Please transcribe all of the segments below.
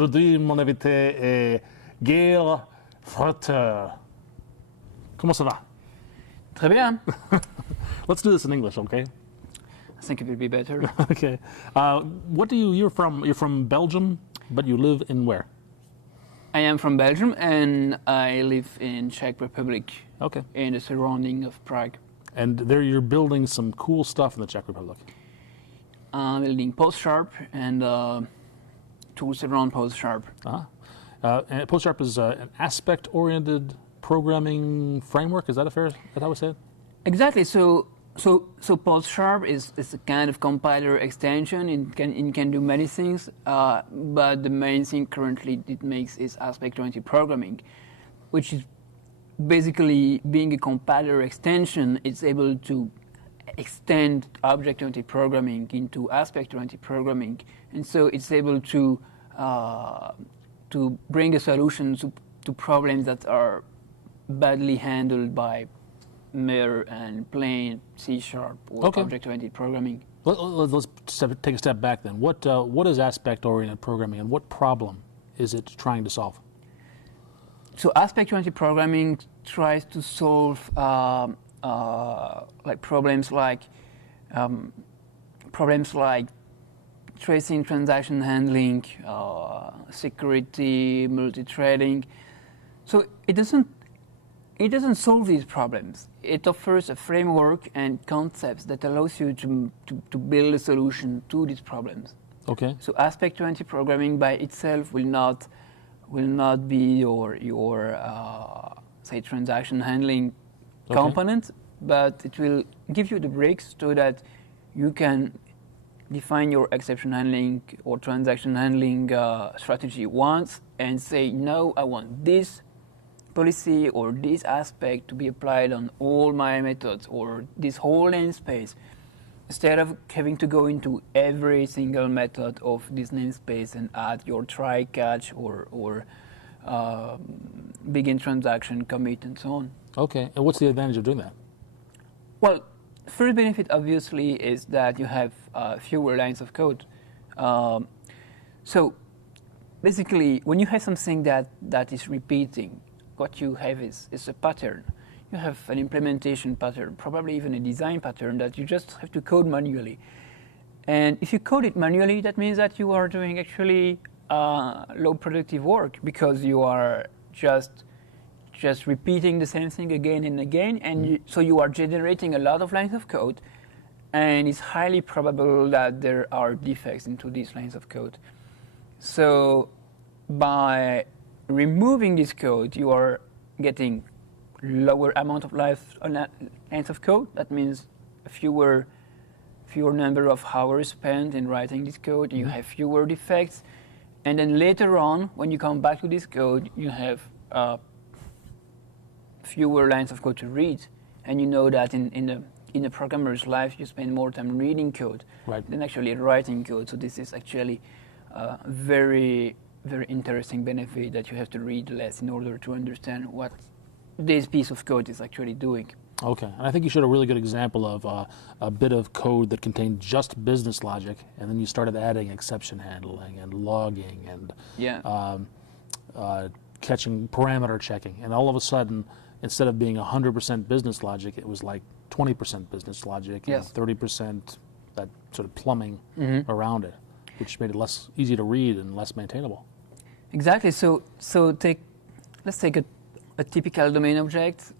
aujourd'hui, mon invité est Gael Fraiteur. Comment ça va? Très bien. Let's do this in English, okay? I think it would be better. Okay. You're from Belgium, but you live in where? I am from Belgium and I live in Czech Republic. Okay. In the surrounding of Prague. And there you're building some cool stuff in the Czech Republic. Building PostSharp and tools around PostSharp. And PostSharp is an aspect-oriented programming framework. Is that how we say it? Exactly. So PostSharp is a kind of compiler extension. It can do many things, but the main thing currently it makes is aspect-oriented programming, which is basically being a compiler extension. It's able to extend object-oriented programming into aspect-oriented programming, and so it's able to bring a solution to problems that are badly handled by mere and plain C# or object-oriented programming. Let's take a step back then. What is aspect-oriented programming, and what problem is it trying to solve? So aspect-oriented programming tries to solve problems like tracing, transaction handling, security, multi-threading. So it doesn't solve these problems. It offers a framework and concepts that allows you to build a solution to these problems. Okay. So aspect-oriented programming by itself will not be your say transaction handling component, but it will give you the bricks so that you can define your exception handling or transaction handling strategy once and say, no, I want this policy or this aspect to be applied on all my methods or this whole namespace, instead of having to go into every single method of this namespace and add your try, catch, or begin transaction, commit, and so on. Okay, and what's the advantage of doing that? Well, first benefit obviously is that you have fewer lines of code. So basically, when you have something that is repeating, what you have is a pattern. You have an implementation pattern, probably even a design pattern that you just have to code manually. And if you code it manually, that means that you are doing actually low productive work, because you are just repeating the same thing again and again, and so you are generating a lot of lines of code, and it's highly probable that there are defects into these lines of code. So by removing this code, you are getting lower amount of lines of code. That means a fewer number of hours spent in writing this code. You have fewer defects, and then later on, when you come back to this code, you have fewer lines of code to read, and you know that in a programmer's life, you spend more time reading code than actually writing code. So this is actually a very, very interesting benefit, that you have to read less in order to understand what this piece of code is actually doing. Okay, and I think you showed a really good example of a bit of code that contained just business logic, and then you started adding exception handling and logging and catching, parameter checking, and all of a sudden, instead of being 100% business logic, it was like 20% business logic and 30% that sort of plumbing around it, which made it less easy to read and less maintainable. Exactly. So let's take a typical domain object.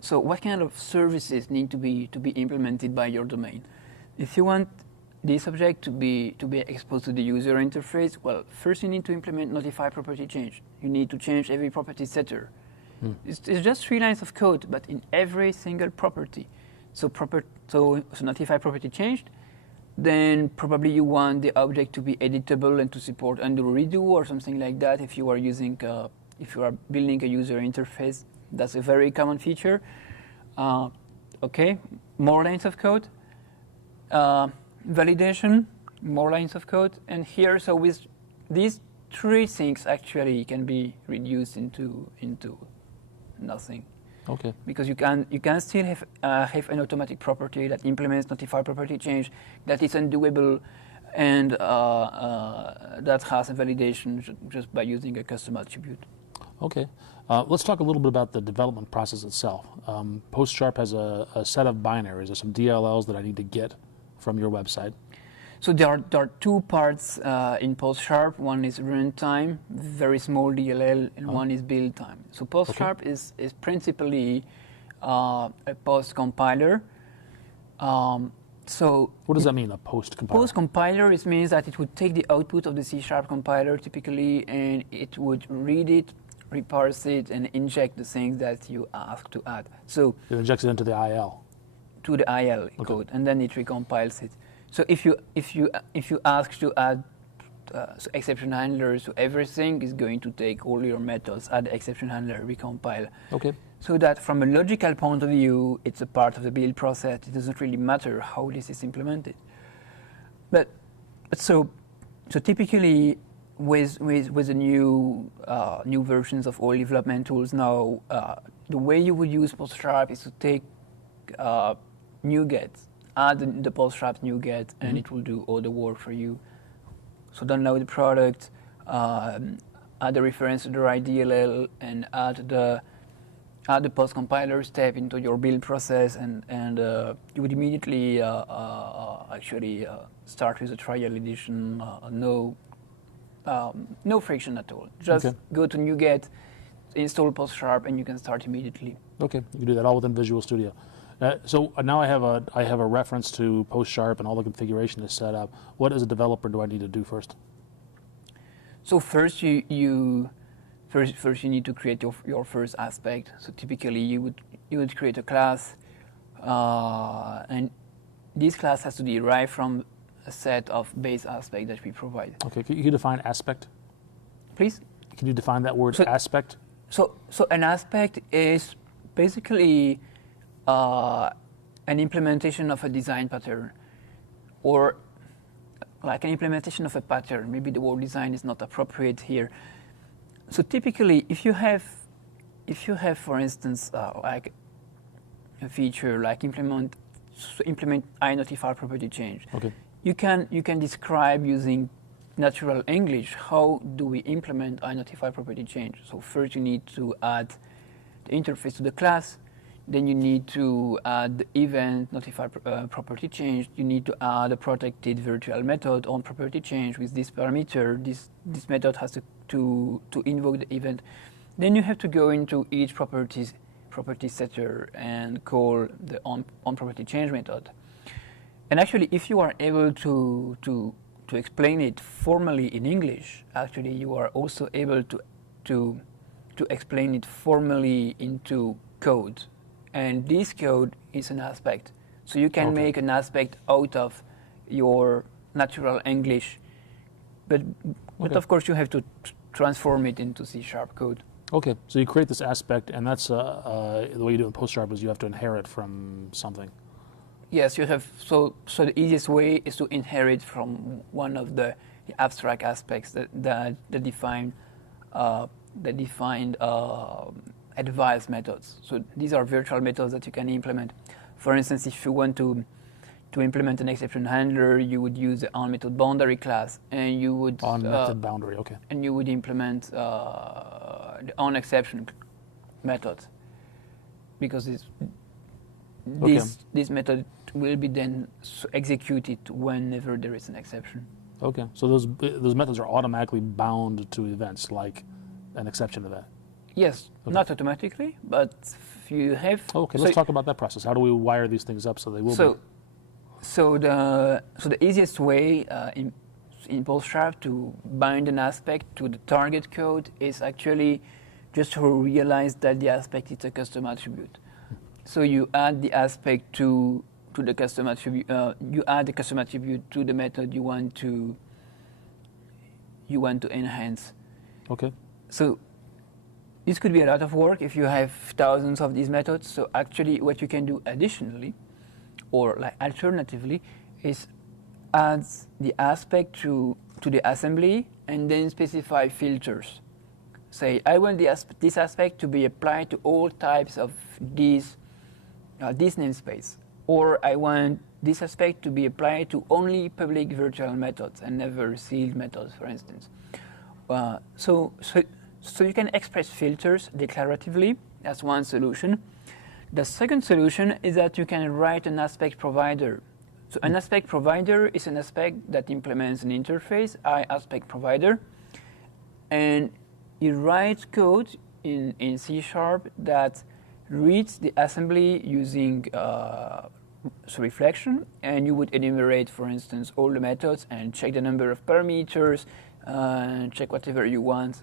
So what kind of services need to be implemented by your domain? If you want this object to be exposed to the user interface, well, first you need to implement notify property change. You need to change every property setter. It's just 3 lines of code, but in every single property. So notify property changed. Then probably you want the object to be editable and to support undo redo or something like that. If you are building a user interface, that's a very common feature. Okay, more lines of code. Validation, more lines of code. And here, so with these 3 things actually can be reduced into nothing. Okay. Because you can still have an automatic property that implements notify property change that is undoable and that has a validation just by using a custom attribute. Okay. Let's talk a little bit about the development process itself. PostSharp has a set of binaries. There's some DLLs that I need to get from your website. So there are two parts in PostSharp. One is runtime, very small DLL, and one is build time. So PostSharp is principally a post compiler. So what does that mean, a post compiler? Post compiler means that it would take the output of the C# compiler typically, and it would read it, reparse it, and inject the things that you ask to add. So it injects it into the IL. To the IL code, and then it recompiles it. So if you ask to add exception handlers to everything, it's going to take all your methods, add exception handler, recompile. Okay. So that from a logical point of view, it's a part of the build process. It doesn't really matter how this is implemented. But so typically with the new versions of all development tools now, the way you would use PostSharp is to take NuGet, add the PostSharp NuGet, and it will do all the work for you. So download the product, add the reference to the right DLL, and add the post compiler step into your build process, and you would immediately actually start with a trial edition. No friction at all. Just go to NuGet, install PostSharp, and you can start immediately. Okay, you can do that all within Visual Studio. So now I have a reference to PostSharp and all the configuration is set up. What as a developer do I need to do first? So first you need to create your first aspect. So typically you would create a class, and this class has to derive from a set of base aspects that we provide. Okay, can you define aspect? Please? Can you define that word, aspect? So an aspect is basically an implementation of a design pattern, or like an implementation of a pattern. Maybe the word design is not appropriate here. So typically, if you have, for instance, like a feature like implement iNotify property change. Okay. You can describe using natural English how do we implement iNotify property change. So first you need to add the interface to the class. Then you need to add the event notify property change. You need to add a protected virtual method on property change with this parameter. This method has to invoke the event. Then you have to go into each property setter and call the on property change method. And actually, if you are able to explain it formally in English, actually you are also able to explain it formally into code. And this code is an aspect. So you can make an aspect out of your natural English, but of course you have to transform it into C# code. Okay, so you create this aspect, and that's the way you do it in PostSharp is you have to inherit from something. Yes, you have. So the easiest way is to inherit from one of the abstract aspects that define advanced methods. So these are virtual methods that you can implement. For instance, if you want to implement an exception handler, you would use the onMethodBoundary class, and you would onMethodBoundary, okay. And you would implement the onException method, because this method will be then executed whenever there is an exception. Okay, so those methods are automatically bound to events like an exception event. Yes, not automatically, but if you have. Okay, let's talk about that process. How do we wire these things up so they will be? So the easiest way in PostSharp to bind an aspect to the target code is actually just to realize that the aspect is a custom attribute. So you add the aspect to the custom attribute. You add the custom attribute to the method you want to enhance. Okay. So this could be a lot of work if you have thousands of these methods. So actually, what you can do additionally, or like alternatively, is add the aspect to the assembly and then specify filters. Say, I want this aspect to be applied to all types of this namespace. or I want this aspect to be applied to only public virtual methods and never sealed methods, for instance. So you can express filters declaratively. That's one solution. The second solution is that you can write an aspect provider. So an aspect provider is an aspect that implements an interface, aspect provider, and you write code in C# that reads the assembly using reflection, and you would enumerate, for instance, all the methods and check the number of parameters, check whatever you want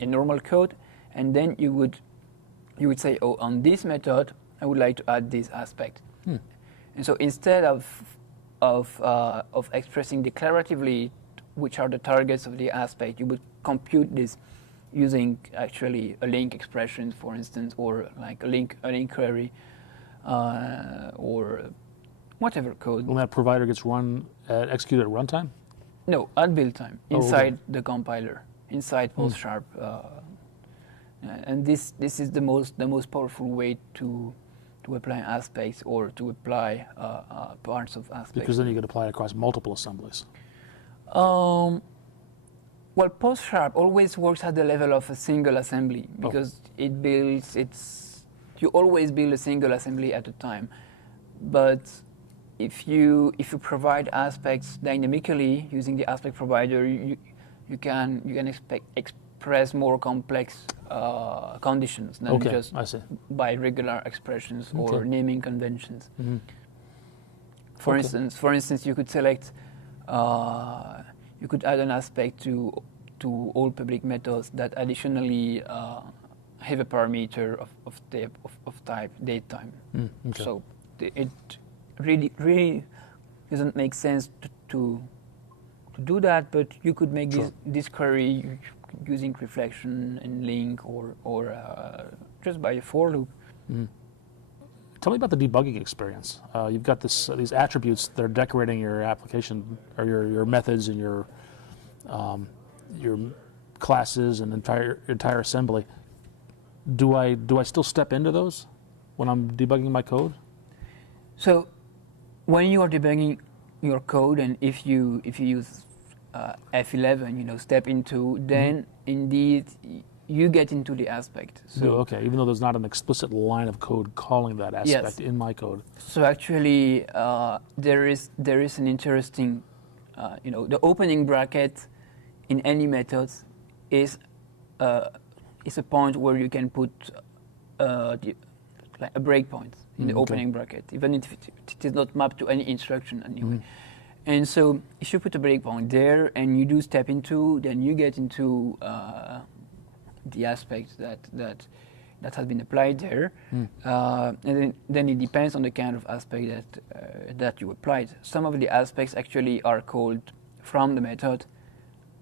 in normal code, and then you would say, oh, on this method, I would like to add this aspect. And so instead of expressing declaratively which are the targets of the aspect, you would compute this using actually a link expression, for instance, or like a link query, or whatever code. When that provider gets executed at runtime? No, at build time, inside the compiler, inside Post#. And this is the most powerful way to apply aspects or to apply parts of aspects. Because then you could apply it across multiple assemblies. Well, Post# always works at the level of a single assembly because you always build a single assembly at a time. But if you provide aspects dynamically using the aspect provider, you can express more complex conditions than just by regular expressions or naming conventions. Mm-hmm. For instance, you could select. You could add an aspect to all public methods that additionally have a parameter of type datetime. So it really doesn't make sense to do that, but you could make this query using reflection and link or just by a for loop. Tell me about the debugging experience. You've got these attributes that are decorating your application or your methods and your classes and entire assembly. Do I still step into those when I'm debugging my code? So when you are debugging your code, and if you use F11, step into, then indeed you get into the aspect. So even though there's not an explicit line of code calling that aspect in my code. So actually, there is an interesting, the opening bracket in any methods is a point where you can put a breakpoint in the opening bracket, even if it is not mapped to any instruction anyway. And so if you put a breakpoint there and you do step into, then you get into the aspect that has been applied there, and then it depends on the kind of aspect that you applied. Some of the aspects actually are called from the method.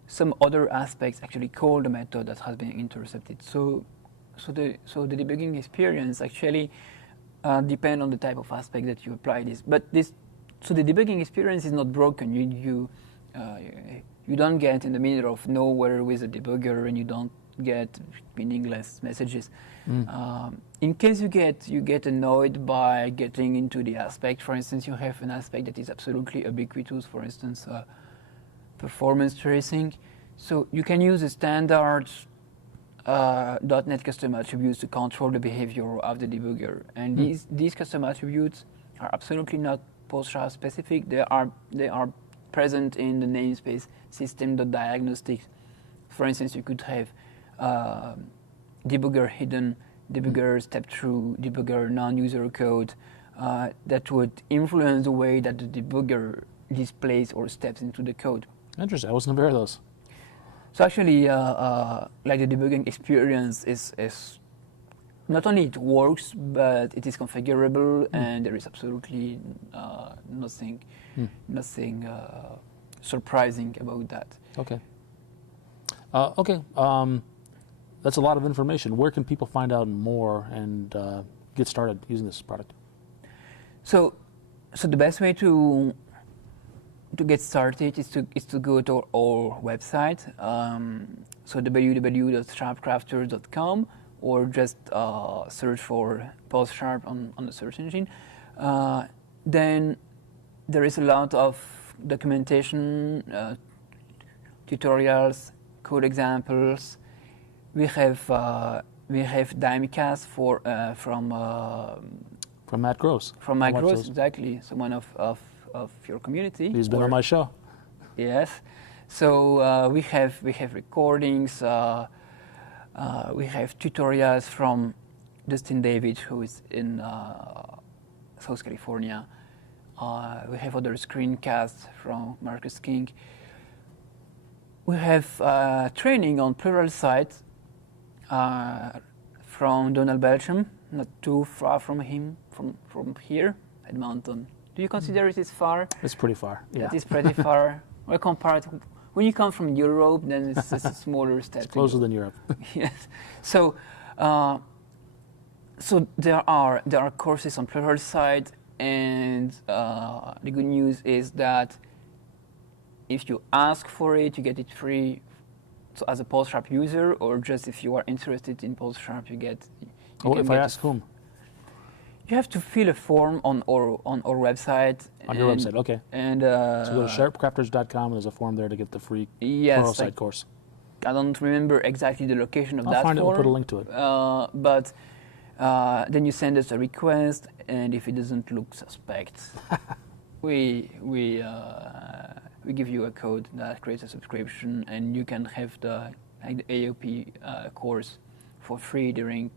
Some other aspects actually call the method that has been intercepted. So the debugging experience actually depend on the type of aspect that you apply this. So the debugging experience is not broken. You don't get in the middle of nowhere with a debugger, and you don't get meaningless messages. In case you get annoyed by getting into the aspect, for instance, you have an aspect that is absolutely ubiquitous, for instance, performance tracing. So you can use a standard .NET custom attributes to control the behavior of the debugger. And these custom attributes are absolutely not Post# specific. They are present in the namespace system.diagnostics. For instance, you could have debugger hidden, debugger step through, debugger non-user code that would influence the way that the debugger displays or steps into the code. Interesting. I wasn't aware of those. So actually, like the debugging experience is not only it works, but it is configurable, and there is absolutely nothing surprising about that. Okay. That's a lot of information. Where can people find out more and get started using this product? So the best way to get started is to go to our website. So www.sharpcrafters.com, or just search for Post# on the search engine. Then there is a lot of documentation, tutorials, code examples. We have Dimecast from Matt Gross. From Matt Gross, exactly. Someone of your community. He's been on my show. Yes. So we have recordings. We have tutorials from Dustin David, who is in South California. We have other screencasts from Marcus King. We have training on Pluralsight from Donald Belcham, not too far from him, from here, Edmonton. Do you consider it is far? It's pretty far. Yeah. It is pretty far. Well, compared when you come from Europe, then it's a smaller step. It's closer than Europe. Yes. So, so there are courses on Pluralsight, and the good news is that if you ask for it, you get it free. So as a PostSharp user, or just if you are interested in PostSharp, you get. If I ask whom? You have to fill a form on our website. On your website, okay. And so go to sharpcrafters.com, and there's a form there to get the free Pluralsight course. I don't remember exactly the location of that I'll form. find it. We'll put a link to it. But then you send us a request, and if it doesn't look suspect, we give you a code that creates a subscription, and you can have the AOP course for free during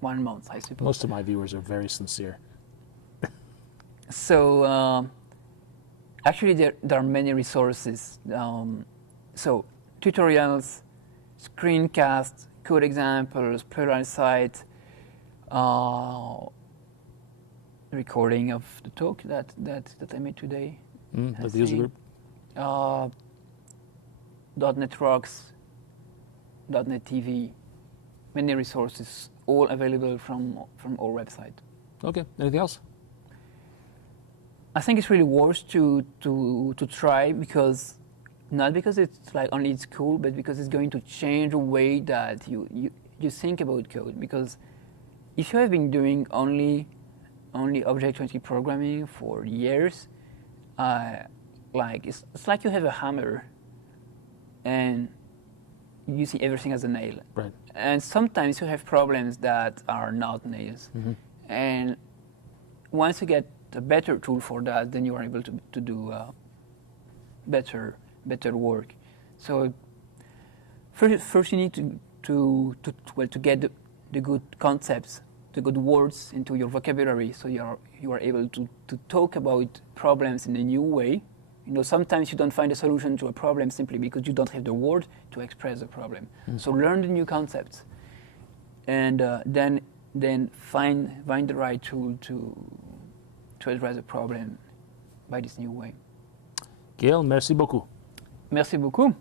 1 month, I suppose. Most of my viewers are very sincere. So actually, there are many resources. So tutorials, screencasts, code examples, Pluralsight, recording of the talk that I made today. The user group. .NET Rocks, .NET TV, many resources, all available from our website. Okay. Anything else? I think it's really worth to try, because not because it's like only it's cool, but because it's going to change the way that you think about code. Because if you have been doing only object-oriented programming for years, like it's like you have a hammer and you see everything as a nail. Right. And sometimes you have problems that are not nails. Mm-hmm. And once you get a better tool for that, then you are able to do better work. So first you need to get the good concepts, the good words into your vocabulary, so you are able to talk about problems in a new way. You know, sometimes you don't find a solution to a problem simply because you don't have the word to express the problem. Mm. So learn the new concepts, and then find the right tool to address the problem by this new way. Gael, merci beaucoup. Merci beaucoup.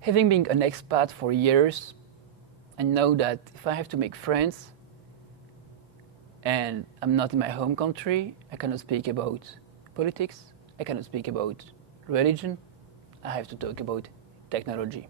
Having been an expat for years, I know that if I have to make friends and I'm not in my home country, I cannot speak about politics, I cannot speak about religion, I have to talk about technology.